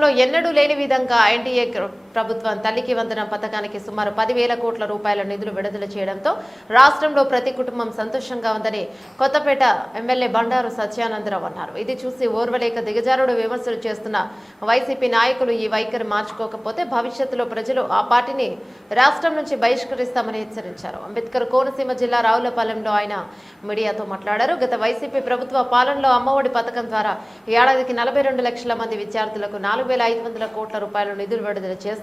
గతంలో ఎన్నడూ లేని విధంగా ఎన్డీఏ ప్రభుత్వం తల్లికి వందనం పథకానికి సుమారు 10,000 కోట్ల రూపాయల నిధులు విడుదల చేయడంతో రాష్ట్రంలో ప్రతి కుటుంబం సంతోషంగా ఉందని కొత్తపేట ఎమ్మెల్యే బండారు సత్యానందరావు అన్నారు. ఇది చూసి ఓర్వలేక దిగజారుడు విమర్శలు చేస్తున్న వైసీపీ నాయకులు ఈ వైఖరి మార్చుకోకపోతే భవిష్యత్తులో ప్రజలు ఆ పార్టీని రాష్ట్రం నుంచి బహిష్కరిస్తామని హెచ్చరించారు. అంబేద్కర్ కోనసీమ జిల్లా రావులపాలెంలో ఆయన మీడియాతో మాట్లాడారు. గత వైసీపీ ప్రభుత్వ పాలనలో అమ్మఒడి పథకం ద్వారా ఏడాదికి 42 లక్షల మంది విద్యార్థులకు 4,500 కోట్ల రూపాయల నిధులు విడుదల చేస్తే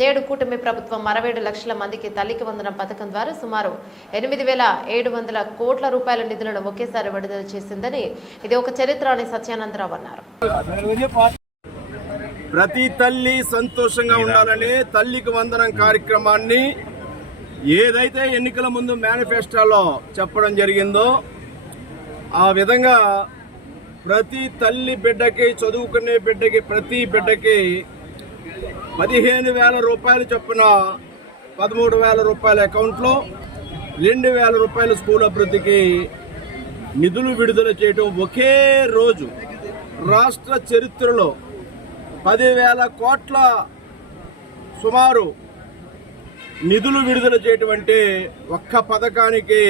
నేడు కూటమి ప్రభుత్వం 67 లక్షల మందికి తల్లికి వందనం పథకం ద్వారా సుమారు 8,700 కోట్ల రూపాయల నిధులను ఒకేసారి విడుదల చేసిందని ఇది ఒక చరిత్ర అని సత్యానందరావు అన్నారు. ప్రతి తల్లి సంతోషంగా ఉండాలని తల్లికి వందనం కార్యక్రమాన్ని ఏదైతే ఎన్నికల ముందు మేనిఫెస్టోలో చెప్పడం జరిగిందో ఆ విధంగా ప్రతి తల్లి బిడ్డకి, చదువుకునే బిడ్డకి, ప్రతి బిడ్డకి 15,000 రూపాయలు చొప్పున 13,000 రూపాయల అకౌంట్లో 2,000 రూపాయల స్కూల్ అభివృద్ధికి నిధులు విడుదల చేయడం ఒకే రోజు రాష్ట్ర చరిత్రలో 10,000 కోట్ల సుమారు నిధులు విడుదల చేయటం అంటే ఒక్క పథకానికి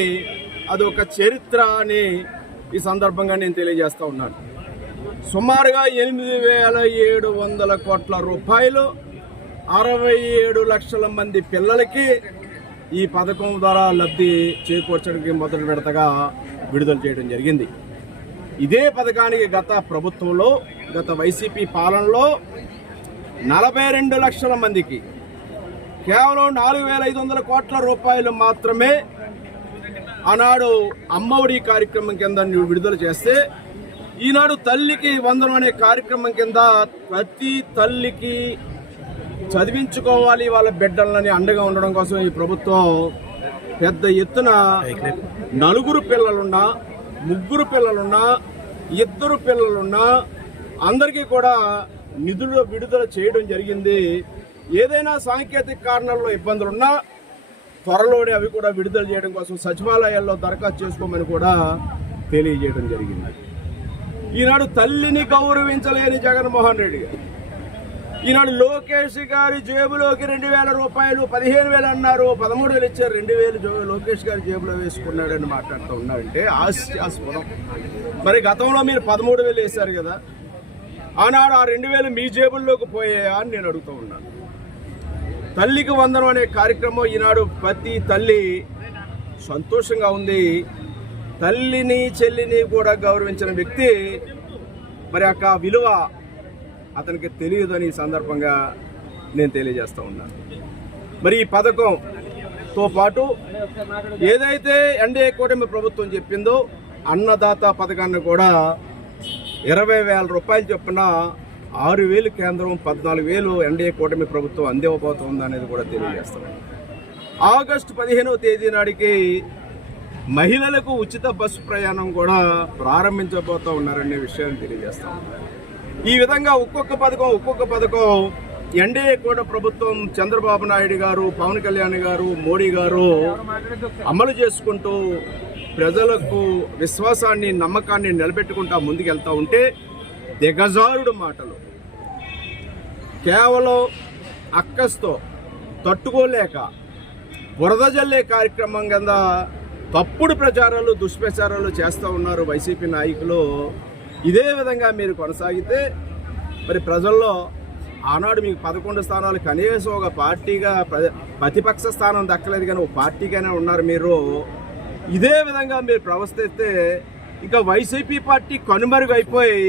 అది ఒక చరిత్ర అని ఈ సందర్భంగా నేను తెలియజేస్తా ఉన్నాను. సుమారుగా 8,700 కోట్ల రూపాయలు 67 లక్షల మంది పిల్లలకి ఈ పథకం ద్వారా లబ్ధి చేకూర్చడానికి మొదటి విడతగా విడుదల చేయడం జరిగింది. ఇదే పథకానికి గత ప్రభుత్వంలో, గత వైసీపీ పాలనలో 42 లక్షల మందికి కేవలం 4,500 కోట్ల రూపాయలు మాత్రమే ఆనాడు అమ్మఒడి కార్యక్రమం కింద విడుదల చేస్తే, ఈనాడు తల్లికి వందనం అనే కార్యక్రమం కింద ప్రతి తల్లికి చదివించుకోవాలి వాళ్ళ బిడ్డలని అండగా ఉండడం కోసం ఈ ప్రభుత్వం పెద్ద ఎత్తున 4 పిల్లలున్నా, 3 పిల్లలున్నా, 2 పిల్లలున్నా అందరికీ కూడా నిధులు విడుదల చేయడం జరిగింది. ఏదైనా సాంకేతిక కారణాల్లో ఇబ్బందులున్నా త్వరలోనే అవి కూడా విడుదల చేయడం కోసం సచివాలయాల్లో దరఖాస్తు చేసుకోమని కూడా తెలియజేయడం జరిగింది. ఈనాడు తల్లిని గౌరవించలేని జగన్మోహన్ రెడ్డి గారు ఈనాడు లోకేష్ గారి జేబులోకి 2,000 రూపాయలు 15,000 అన్నారు, 13,000 ఇచ్చారు, 2,000 లోకేష్ గారి జేబులో వేసుకున్నాడని మాట్లాడుతూ ఉన్నారంటే హాస్యాస్పదం. మరి గతంలో మీరు 13,000 వేశారు కదా, ఆనాడు ఆ 2,000 మీ జేబుల్లోకి పోయాయా అని నేను అడుగుతూ ఉన్నాను. తల్లికి వందనం అనే కార్యక్రమం ఈనాడు ప్రతి తల్లి సంతోషంగా ఉంది. తల్లిని చెల్లిని కూడా గౌరవించిన వ్యక్తి మరి ఆ విలువ అతనికి తెలియదని ఈ సందర్భంగా నేను తెలియజేస్తూ ఉన్నాను. మరి ఈ పథకంతో పాటు ఏదైతే ఎన్డీఏ కూటమి ప్రభుత్వం చెప్పిందో అన్నదాత పథకాన్ని కూడా 20,000 రూపాయలు చొప్పున 6,000 కేంద్రం, 14,000 ఎన్డీఏ కూటమి ప్రభుత్వం అందివ్వబోతోంది అనేది కూడా తెలియజేస్తాం. ఆగస్టు 15వ తేదీ నాటికి మహిళలకు ఉచిత బస్సు ప్రయాణం కూడా ప్రారంభించబోతూ ఉన్నారనే విషయాన్ని తెలియజేస్తాం. ఈ విధంగా ఒక్కొక్క పథకం ఎన్డీఏ కూడా ప్రభుత్వం చంద్రబాబు నాయుడు గారు, పవన్ కళ్యాణ్ గారు, మోడీ గారు అమలు చేసుకుంటూ ప్రజలకు విశ్వాసాన్ని, నమ్మకాన్ని నిలబెట్టుకుంటా ముందుకెళ్తూ ఉంటే దిగజారుడు మాటలు కేవలం అక్కస్తో తట్టుకోలేక బురద జల్లే కార్యక్రమం కింద తప్పుడు ప్రచారాలు, దుష్ప్రచారాలు చేస్తూ ఉన్నారు వైసీపీ నాయకులు. ఇదే విధంగా మీరు కొనసాగితే మరి ప్రజల్లో ఆనాడు మీకు 11 స్థానాలు కనీసం ఒక పార్టీగా ప్రతిపక్ష స్థానం దక్కలేదు, కానీ ఒక పార్టీగానే ఉన్నారు మీరు. ఇదే విధంగా మీరు ప్రవర్తిస్తే ఇంకా వైసీపీ పార్టీ కనుమరుగైపోయి